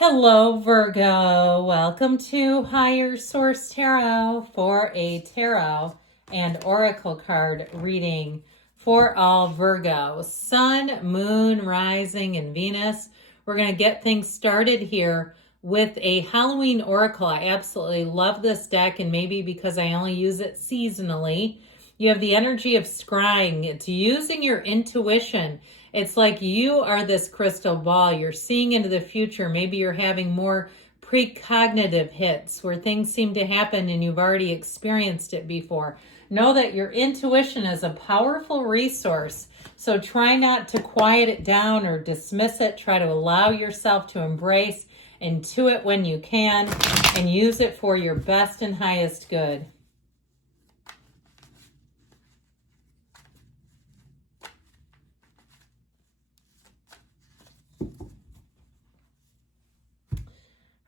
Hello, Virgo. Welcome to Higher Source Tarot for a tarot and oracle card reading for all Virgo. Sun, Moon, Rising, and Venus. We're going to get things started here with a Halloween oracle. I absolutely love this deck, and maybe because I only use it seasonally. You have the energy of scrying. It's using your intuition. It's like you are this crystal ball. You're seeing into the future. Maybe you're having more precognitive hits where things seem to happen and you've already experienced it before. Know that your intuition is a powerful resource. So try not to quiet it down or dismiss it. Try to allow yourself to embrace, intuit when you can, and use it for your best and highest good.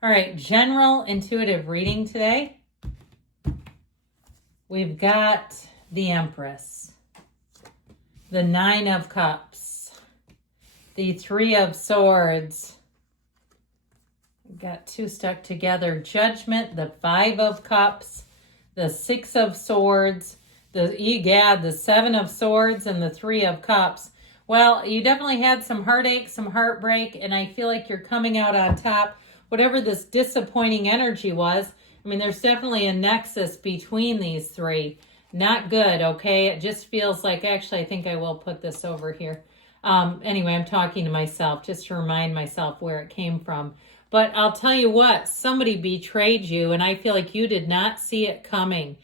All right, general intuitive reading today. We've got the Empress, the Nine of Cups, the Three of Swords. We've got two stuck together. Judgment, the Five of Cups, the Six of Swords, the Seven of Swords, and the Three of Cups. Well, you definitely had some heartache, some heartbreak, and I feel like you're coming out on top. Whatever this disappointing energy was, I mean, there's definitely a nexus between these three. Not good, okay? It just feels like, actually, I think I will put this over here. Anyway, I'm talking to myself just to remind myself where it came from. But I'll tell you what, somebody betrayed you, and I feel like you did not see it coming.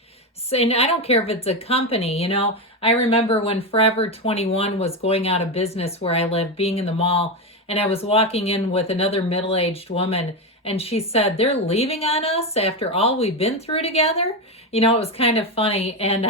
And I don't care if it's a company, you know. I remember when Forever 21 was going out of business where I live, being in the mall, and I was walking in with another middle-aged woman, and she said, "They're leaving on us after all we've been through together." You know, it was kind of funny. And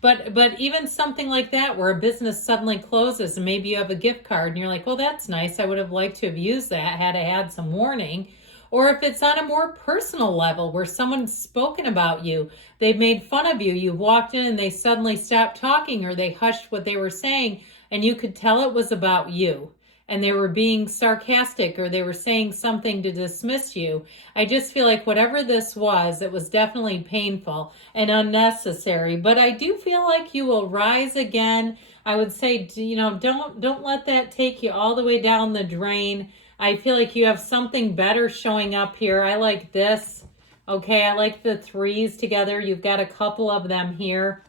but even something like that, where a business suddenly closes and maybe you have a gift card and you're like, "Well, that's nice. I would have liked to have used that had I had some warning." Or if it's on a more personal level where someone's spoken about you, they've made fun of you, you walked in and they suddenly stopped talking or they hushed what they were saying, and you could tell it was about you. And they were being sarcastic or they were saying something to dismiss you. I just feel like whatever this was, it was definitely painful and unnecessary. But I do feel like you will rise again. I would say, you know, don't let that take you all the way down the drain. I feel like you have something better showing up here. I like this. Okay, I like the threes together. You've got a couple of them here.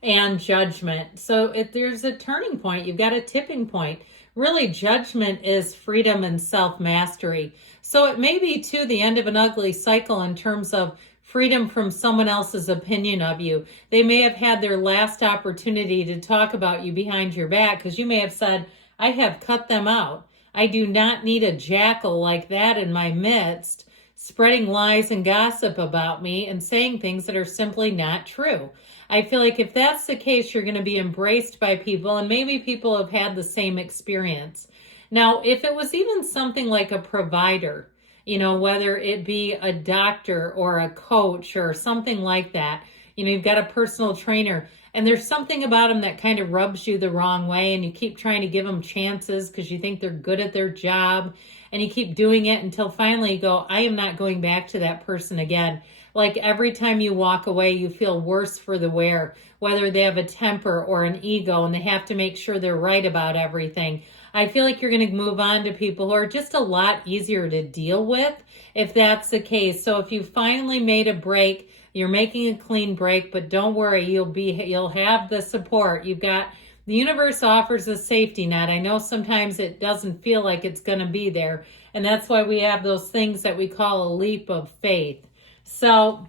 And Judgment. So if there's a turning point, you've got a tipping point. Really, Judgment is freedom and self-mastery. So it may be, too, the end of an ugly cycle in terms of freedom from someone else's opinion of you. They may have had their last opportunity to talk about you behind your back because you may have said, "I have cut them out. I do not need a jackal like that in my midst, spreading lies and gossip about me and saying things that are simply not true." I feel like if that's the case, you're going to be embraced by people, and maybe people have had the same experience. Now, if it was even something like a provider, you know, whether it be a doctor or a coach or something like that, you know, you've got a personal trainer, and there's something about them that kind of rubs you the wrong way, and you keep trying to give them chances because you think they're good at their job, and you keep doing it until finally you go, "I am not going back to that person again." Like every time you walk away, you feel worse for the wearer, whether they have a temper or an ego and they have to make sure they're right about everything. I feel like you're going to move on to people who are just a lot easier to deal with if that's the case. So if you finally made a break, you're making a clean break, but don't worry, you'll have the support. You've got, the universe offers a safety net. I know sometimes it doesn't feel like it's going to be there, and that's why we have those things that we call a leap of faith. So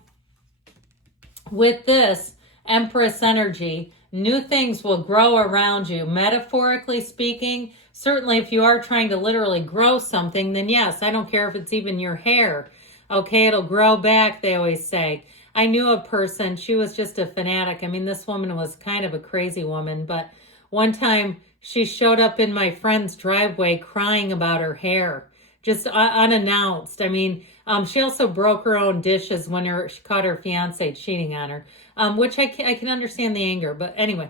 with this Empress energy, new things will grow around you. Metaphorically speaking, certainly if you are trying to literally grow something, then yes, I don't care if it's even your hair. Okay, it'll grow back, they always say. I knew a person, she was just a fanatic. I mean, this woman was kind of a crazy woman, but one time she showed up in my friend's driveway crying about her hair, just unannounced. I mean, she also broke her own dishes when she caught her fiance cheating on her, which I can understand the anger. But anyway,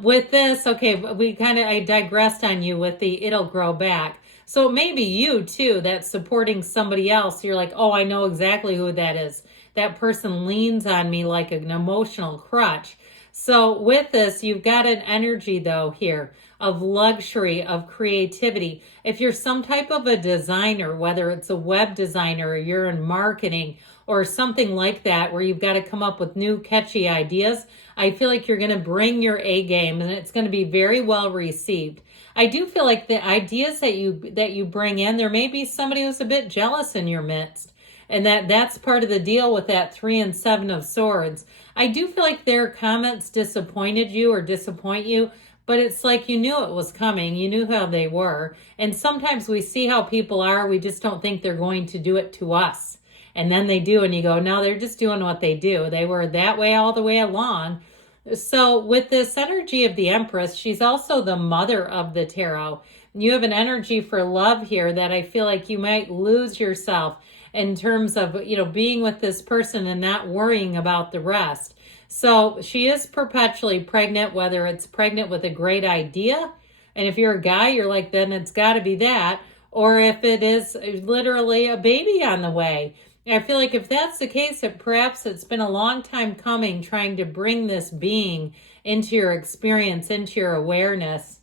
with this, okay, I digressed on you with the it'll grow back. So it may be you too that's supporting somebody else. You're like, oh, I know exactly who that is. That person leans on me like an emotional crutch. So with this, you've got an energy though here of luxury, of creativity. If you're some type of a designer, whether it's a web designer or you're in marketing or something like that, where you've got to come up with new catchy ideas, I feel like you're going to bring your A game and it's going to be very well received. I do feel like the ideas that you bring in, there may be somebody who's a bit jealous in your midst. And that's part of the deal with that 3 and 7 of swords. I do feel like their comments disappointed you or disappoint you, but it's like you knew it was coming. You knew how they were. And sometimes we see how people are. We just don't think they're going to do it to us. And then they do, and you go, no, they're just doing what they do. They were that way all the way along. So with this energy of the Empress, she's also the mother of the tarot. You have an energy for love here that I feel like you might lose yourself in terms of, being with this person and not worrying about the rest. So she is perpetually pregnant, whether it's pregnant with a great idea. And if you're a guy, you're like, then it's got to be that. Or if it is literally a baby on the way. I feel like if that's the case, perhaps it's been a long time coming, trying to bring this being into your experience, into your awareness.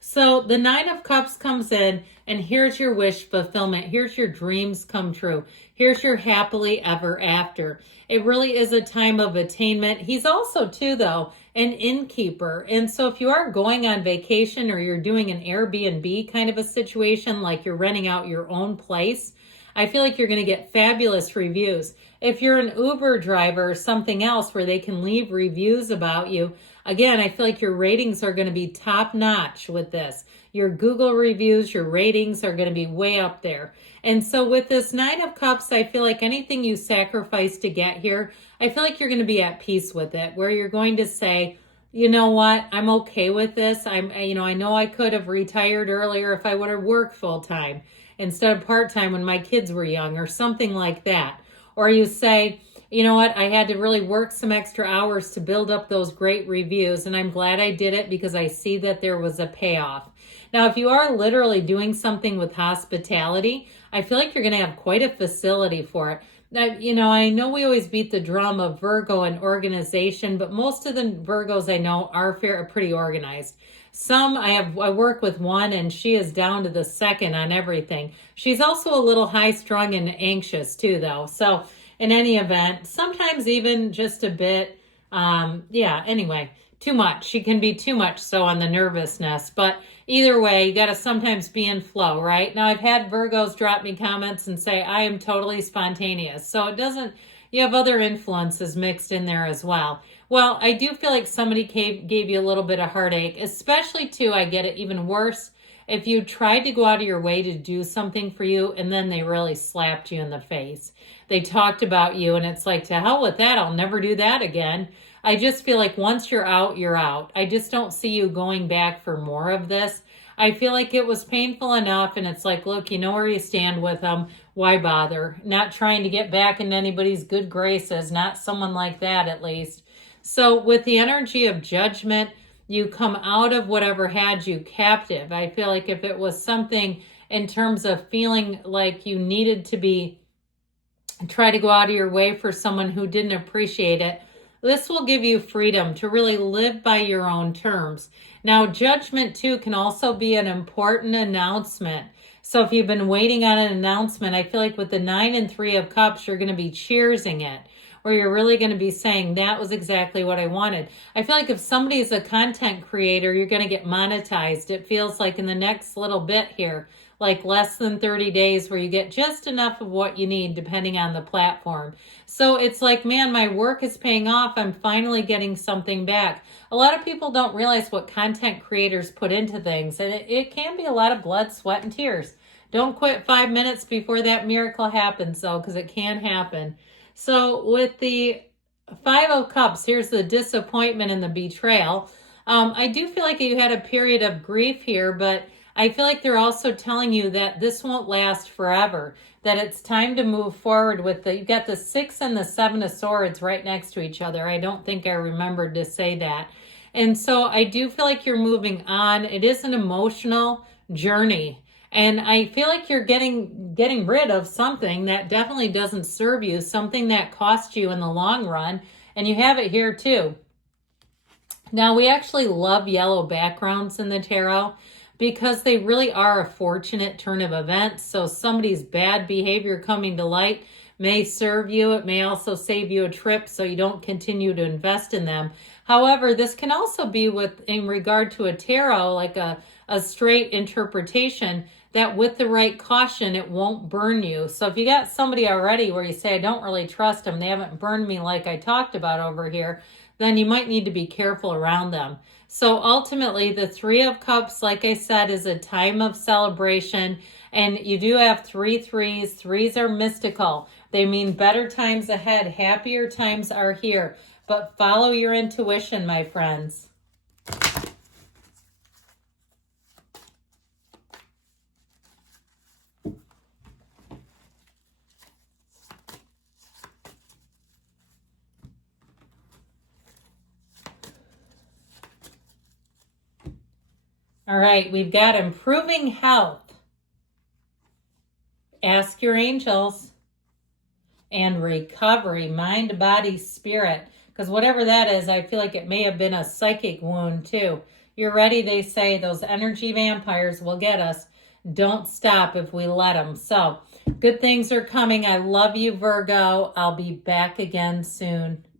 So the 9 of Cups comes in, and here's your wish fulfillment. Here's your dreams come true. Here's your happily ever after. It really is a time of attainment. He's also, too, though, an innkeeper. And so if you are going on vacation or you're doing an Airbnb kind of a situation, like you're renting out your own place, I feel like you're going to get fabulous reviews. If you're an Uber driver or something else where they can leave reviews about you, again, I feel like your ratings are going to be top notch with this. Your Google reviews, your ratings are going to be way up there. And so with this 9 of Cups, I feel like anything you sacrifice to get here, I feel like you're going to be at peace with it, where you're going to say, you know what, I'm okay with this. I know I could have retired earlier if I would have worked full time instead of part-time when my kids were young or something like that. Or you say, you know what, I had to really work some extra hours to build up those great reviews, and I'm glad I did it because I see that there was a payoff. Now, if you are literally doing something with hospitality, I feel like you're going to have quite a facility for it. I know we always beat the drum of Virgo and organization, but most of the Virgos I know are pretty organized. Some, I work with one and she is down to the second on everything. She's also a little high strung and anxious too, though. So in any event, sometimes even just a bit, anyway, too much. She can be too much so on the nervousness, but either way, you got to sometimes be in flow, right? Now, I've had Virgos drop me comments and say, I am totally spontaneous. So you have other influences mixed in there as well. Well, I do feel like somebody gave you a little bit of heartache, especially too, I get it even worse, if you tried to go out of your way to do something for you and then they really slapped you in the face. They talked about you and it's like, to hell with that, I'll never do that again. I just feel like once you're out, you're out. I just don't see you going back for more of this. I feel like it was painful enough and it's like, look, you know where you stand with them. Why bother? Not trying to get back into anybody's good graces, not someone like that at least. So with the energy of judgment, you come out of whatever had you captive. I feel like if it was something in terms of feeling like you needed to try to go out of your way for someone who didn't appreciate it, this will give you freedom to really live by your own terms. Now, judgment too can also be an important announcement. So if you've been waiting on an announcement, I feel like with the 9 and 3 of Cups, you're going to be cheersing it, or you're really going to be saying, that was exactly what I wanted. I feel like if somebody's a content creator, you're going to get monetized. It feels like in the next little bit here, like less than 30 days where you get just enough of what you need depending on the platform. So it's like, man, my work is paying off. I'm finally getting something back. A lot of people don't realize what content creators put into things, and it can be a lot of blood, sweat, and tears. Don't quit 5 minutes before that miracle happens, though, because it can happen. So with the 5 of Cups, here's the disappointment and the betrayal. I do feel like you had a period of grief here, but I feel like they're also telling you that this won't last forever, that it's time to move forward with you got the 6 and the 7 of Swords right next to each other. I don't think I remembered to say that. And so I do feel like you're moving on. It is an emotional journey. And I feel like you're getting rid of something that definitely doesn't serve you, something that cost you in the long run. And you have it here too. Now, we actually love yellow backgrounds in the tarot because they really are a fortunate turn of events. So somebody's bad behavior coming to light may serve you. It may also save you a trip so you don't continue to invest in them. However, this can also be in regard to a tarot, like a straight interpretation, that with the right caution, it won't burn you. So if you got somebody already where you say, I don't really trust them, they haven't burned me like I talked about over here, then you might need to be careful around them. So ultimately, the Three of Cups, like I said, is a time of celebration. And you do have 3 threes. Threes are mystical. They mean better times ahead. Happier times are here. But follow your intuition, my friends. All right, we've got improving health. Ask your angels. And recovery, mind, body, spirit. Because whatever that is, I feel like it may have been a psychic wound too. You're ready, they say. Those energy vampires will get us. Don't stop if we let them. So, good things are coming. I love you, Virgo. I'll be back again soon.